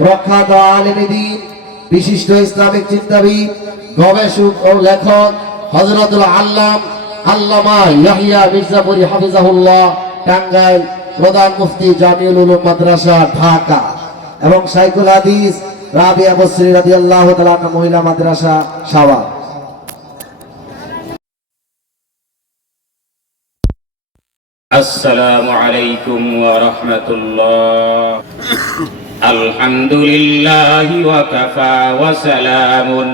প্রখ্যাত আলেমে দ্বীন, বিশিষ্ট ইসলামিক চিন্তাবিদ, গবেষক ও লেখক হযরতুল আল্লামা ইয়াহইয়া মির্জাপুরী হাফিজাহুল্লাহ, টাঙ্গাইল, প্রধান মুফতি জামিউল উলুম মাদ্রাসা ঢাকা, এবং শাইখুল হাদিস রাবিয়া বসরি রাদিয়াল্লাহু তাআলা মহিলা মাদ্রাসা সাওয়া। আসসালামু আলাইকুম ওয়া রাহমাতুল্লাহ। আলহামদুলিল্লাহি ওয়া কাফা ওয়া সালামুন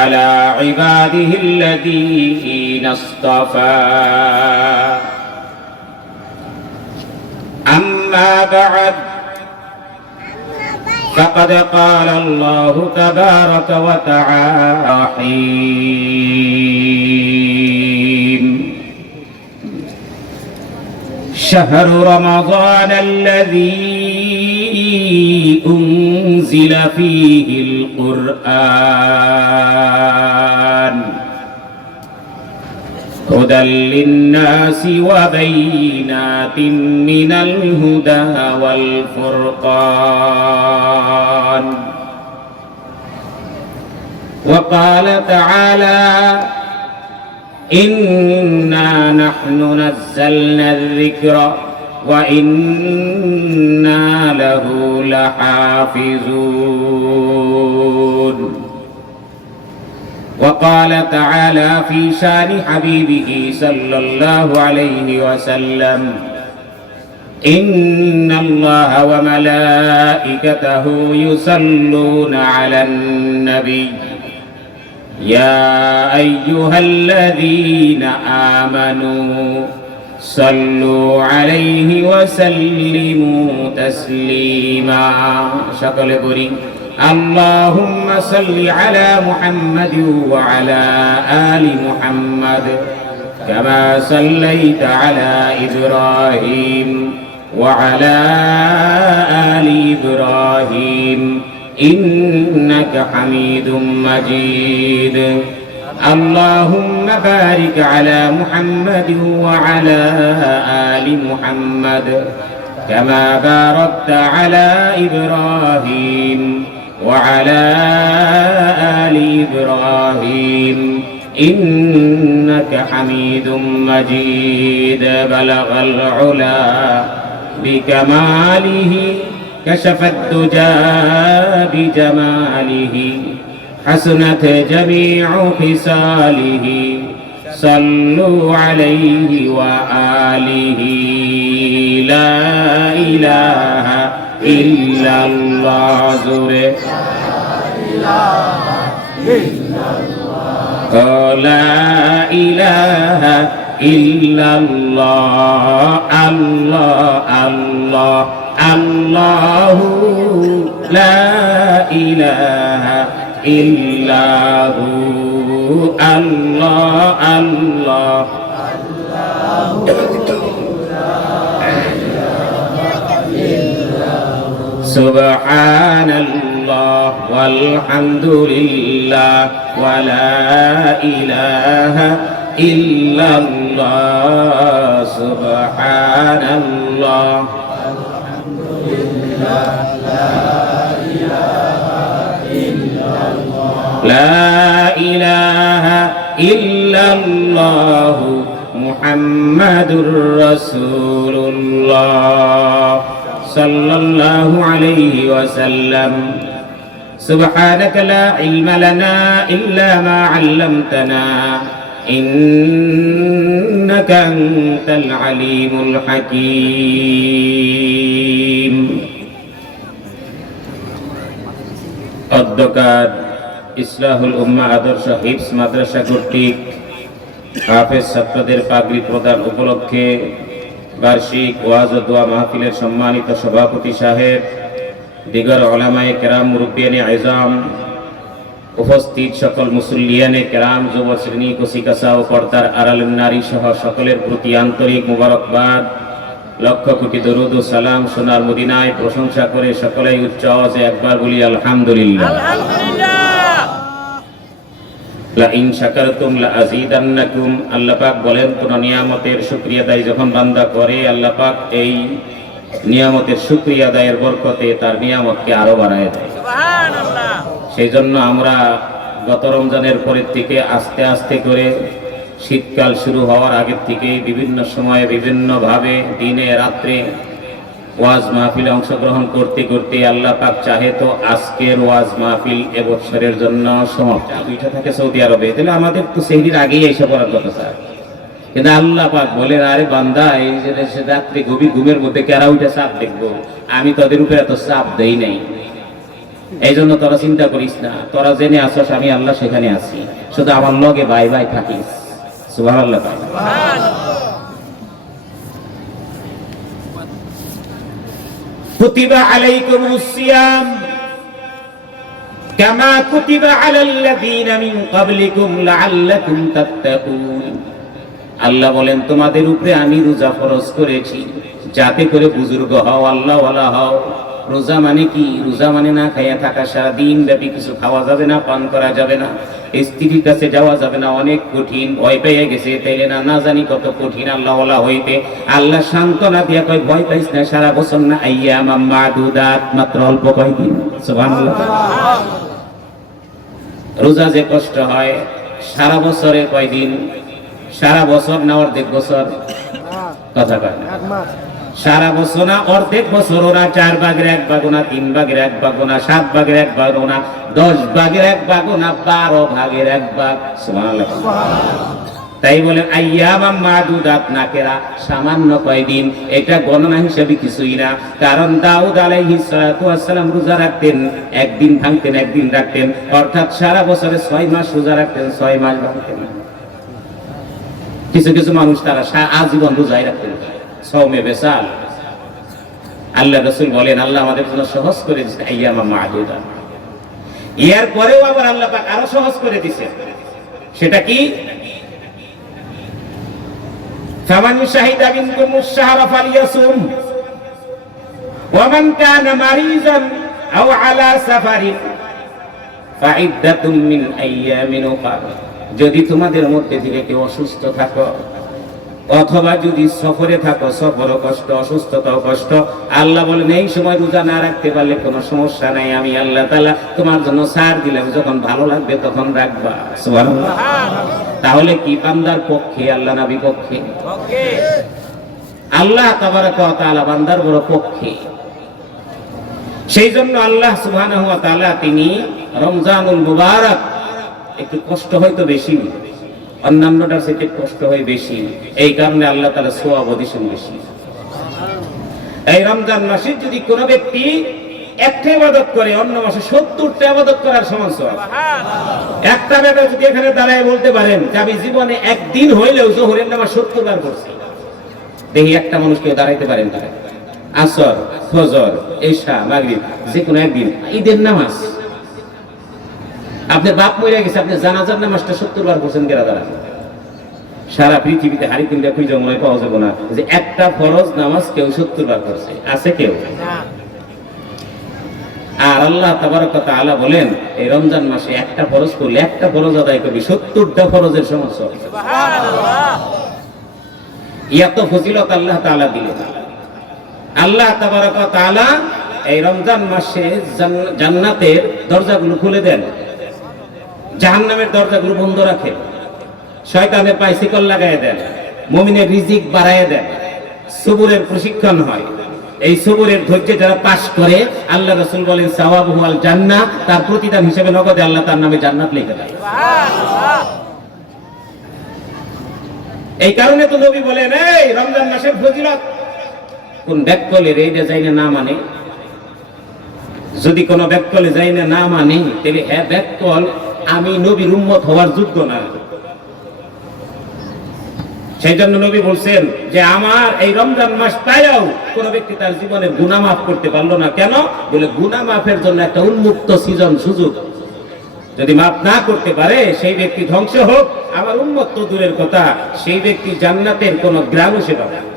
আলা ইবাদিহিল্লাযীনা ইসতাফা। আম্মা বা'দ فقد قال الله تبارك وتعالى: شهر رمضان الذي أنزل فيه القرآن هدى للناس وبينات من الهدى والفرقان. وقال تعالى: إنا نحن نزلنا الذكر وإنا له لحافظون. وقال تعالى في شان حبيبه صلى الله عليه وسلم: إن الله وملائكته يصلون على النبي يا أيها الذين آمنوا صلوا عليه وسلموا تسليما. شكل بري اللهم صل على محمد وعلى آل محمد كما صليت على إبراهيم وعلى آل إبراهيم إنك حميد مجيد. اللهم بارك على محمد وعلى آل محمد كما باركت على إبراهيم وعلى آل إبراهيم إنك حميد مجيد. بلغ العلا بكماله كشف الدجى بجماله حسنت جميع خصاله صلوا عليه وآله. لا إله إلا الله. زوره لا إله إلا الله. الله الله الله لا إله إلا هو. الله الله سبحان الله والحمد لله ولا إله إلا الله. سبحان الله لا إله إلا الله محمد رسول الله صلى الله عليه وسلم. سبحانك لا علم لنا إلا ما علمتنا إنك أنت العليم الحكيم. অধ্যকার ইসলাহুল উম্মাহ আদর্শ হিফজ মাদ্রাসা কর্তৃক হাফেজ ছাত্রদের পাগড়ি প্রদান উপলক্ষে বার্ষিক ওয়াজ ও দোয়া মাহফিলের সম্মানিত সভাপতি সাহেব, দিগর উলামায়ে কেরাম, মুরব্বিয়ানে আযম, উপস্থিত সকল মুসল্লিয়ানে কেরাম, যুব শ্রেণী, কচিকাঁচা ও পর্দার আড়ালের নারী সহ সকলের প্রতি আন্তরিক মুবারকবাদ, লক্ষ কোটি দরুদ ও সালাম। সোনার মদিনায় প্রশংসা করে সকলেই উচ্চ আওয়াজে একবার বলি আলহামদুলিল্লাহ। লা ইন শাকারতুম লা আযীদান্নাকুম। আল্লাহ পাক বলেন, কোন নিয়ামতের শুকরিয়া আদায় যখন বান্দা করে, আল্লাহ পাক এই নিয়ামতের শুকরিয়া আদায়ের বরকতে তার নিয়ামতকে আরো বাড়ায় দেয়। সেই জন্য আমরা গত রমজানের পরের থেকে আস্তে আস্তে করে শীতকাল শুরু হওয়ার আগের থেকে বিভিন্ন সময়ে বিভিন্নভাবে দিনে রাত্রে ওয়াজ মাহফিলে অংশগ্রহণ করতে করতে আল্লাহ পাক চাহে তো আজকের ওয়াজ মাহফিল এবছরের জন্য সমাপ্ত। দুইটা থাকে সৌদি আরবে, তাহলে আমাদের তো সেহরির আগেই এসে পড়ার কথা স্যার, কিন্তু আল্লাহ পাক বলেন আরে বান্দা এই যে রাত্রে গভীর ঘুমের মধ্যে কেরা উঠে চাপ দেখবো, আমি তোদের উপরে এত চাপ দেই নাই। এই জন্য তোরা চিন্তা করিস না, তোরা জেনে আসস আমি আল্লাহ সেখানে আছি, শুধু আমার লগে ভাই ভাই থাকিস। সুবহানাল্লাহ। কুতিবা আলাইকুমুস সিয়াম কামা কুতিবা আলাল্লাযীনা মিন ক্বাবলিকুম লাআল্লাকুম তাত্তাকুন। আল্লাহ বলেন তোমাদের উপরে আমি রোজা ফরজ করেছি যাতে করে বুজুর্গ হও, আল্লাহ ওয়ালা হও। রোজা মানে কি? রোজা মানে না খাইয়া থাকা, সারা দিন ব্যাপী কিছু খাওয়া যাবে না, পান করা যাবে না, স্ত্রীর কাছে যাওয়া যাবে না, অনেক কঠিন, ভয় পেয়ে গেছে তাইলে না জানি কত কঠিন আল্লাহ ওয়ালা হইতে। আল্লাহ সান্ত্বনা দিয়া কয় ভয় পাইস না, সারা বছর না, আইয়ামাম মাদুদাত, মাত্র অল্প কয়দিন। সুবহানাল্লাহ। রোজা যে কষ্ট হয়, সারা বছরে কয়দিন? সারা বছর না অর্ধেক বছর? কথা কয় না, সারা বছর না অর্ধেক বছর। ওরা 4 ভাগের 1 ভাগ না, 3 ভাগের 1 ভাগ না, 7 ভাগের 1 ভাগ না, 10 ভাগের 1 ভাগ না, 12 ভাগের 1 ভাগ। সুবহানাল্লাহ। তাই বলে আইয়ামাম মাদুদাত নাকেরা, সামান্য কয়দিন, এটা গণনা হিসেবে কিছুই না। কারণ দাউদ আলাইহিস সালাতু ওয়াস সালাম রোজা রাখতেন, একদিন ভাঙতেন একদিন রাখতেন, অর্থাৎ সারা বছরে 6 মাস রোজা রাখতেন, 6 মাস ভাঙতেন। কিছু কিছু মানুষ তারা আজীবন রোজাই রাখতেন, সওমে বেসাল। আল্লাহ রাসূল বলেন আল্লাহ আমাদের জন্য সহজ করে দিয়েছেন আইয়ামাম মাদুদাত। এর পরেও আবার আল্লাহ পাক আরো সহজ করে দিয়েছেন, সেটা কি? ফামান শাহিদা মিনকুমুশ শাহরা ফালিয়াসুম ওয়া মান কানা মারিজান আও আলা সাফারিন ফাইদ্দাতুম মিন আইয়ামিন উখর। যদি তোমাদের মধ্যে থেকে কেউ অসুস্থ থাকো অথবা যদি সফরে থাকো, সফরও কষ্ট, অসুস্থতাও কষ্ট, আল্লাহ বলেন এই সময় রোজা না রাখতে পারলে কোনো সমস্যা নাই, আমি আল্লাহ তাআলা তোমার জন্য ছাড় দিলাম, যখন ভালো লাগবে তখন রাখবা। সুবহানাল্লাহ। তাহলে কি বান্দার পক্ষে আল্লাহ না বিপক্ষে? আল্লাহ তাবারাকা ওয়া তাআলা বান্দার বড় পক্ষে। সেই জন্য আল্লাহ সুবহানাহু ওয়া তাআলা তিনি রমজানুল মুবারক একটু কষ্ট হয়তো বেশি, অন্যান্যটার থেকে কষ্ট হয় বেশি, এই কারণে আল্লাহ তাআলা সওয়াব দিয়েছেন বেশি। এই রমজান মাসে যদি কোনো ব্যক্তি একটা ইবাদত করে অন্য মাসে 70টা ইবাদত করার সমান সওয়াব। একটা বেটা যদি এখানে দাঁড়ায় বলতে পারেন যে আমি জীবনে একদিন হইলেও যোহরের নামাজ 70 বার করছি, দেখি একটা মানুষ কেউ দাঁড়াইতে পারেন তারা? আসর, ফজর, এশা, মাগরিব, যে কোনো একদিন, ঈদের নামাজ। আপনার বাপ মরে গেছে, আপনি জানাজার নামাজটা 70 বার করছেন কেরা দাঁড়া? সারা পৃথিবীতে হারি কিনলে খুঁজে মনে পাওয়া যাবে না যে একটা ফরজ নামাজ কেউ 70 বার করছে, আছে কেউ? আর আল্লাহ তাবারাকা ওয়া তাআলা বলেন এই রমজান মাসে একটা ফরজ করলে, একটা ফরজ আদায় করবি 70টা ফরজের সমান সওয়াব। সুবহানাল্লাহ। এত ফজিলত আল্লাহ তাআলা দিলেন। আল্লাহ তাবারাকা ওয়া তাআলা এই রমজান মাসে জান্নাতের দরজাগুলো খুলে দেন, জাহান্নামের দরজাগুলো বন্ধ রাখেন, শয়তানের পায়ে শিকল লাগায় দেন, মুমিনের রিজিক বাড়ায় দেন, সবুরের প্রশিক্ষণ হয়। এই সবুরের ধৈর্য যারা পাশ করে আল্লাহ রাসূল বলেন সাওয়াবুহু আল জান্নাহ, তার প্রতিদান হিসেবে নগদে আল্লাহ তার নামে জান্নাত লিখে দেয়। সুবহানাল্লাহ। এই কারণে তো নবী বলেন এই রমজান মাসের ফজিলত কোন ব্যক্তলে এইটা যাই না মানে, যদি কোন ব্যক্তলে যাই না মানে তাহলে হ্যাঁ ব্যক্তল আমি নবীর উম্মত হওয়ার যোগ্য না। সেই জন্য নবী বলছেন যে আমার এই রমজান মাস পাইয়াও কোন ব্যক্তি তার জীবনের গুনাহ মাফ করতে পারলো না। কেন? বলে গুনাহ মাফের জন্য একটা উন্মুক্ত সৃজন সুযোগ, যদি মাফ না করতে পারে সেই ব্যক্তি ধ্বংস হোক, আমার উম্মত তো দূরের কথা, সেই ব্যক্তি জান্নাতের কোন গ্রামও সে পাবে না।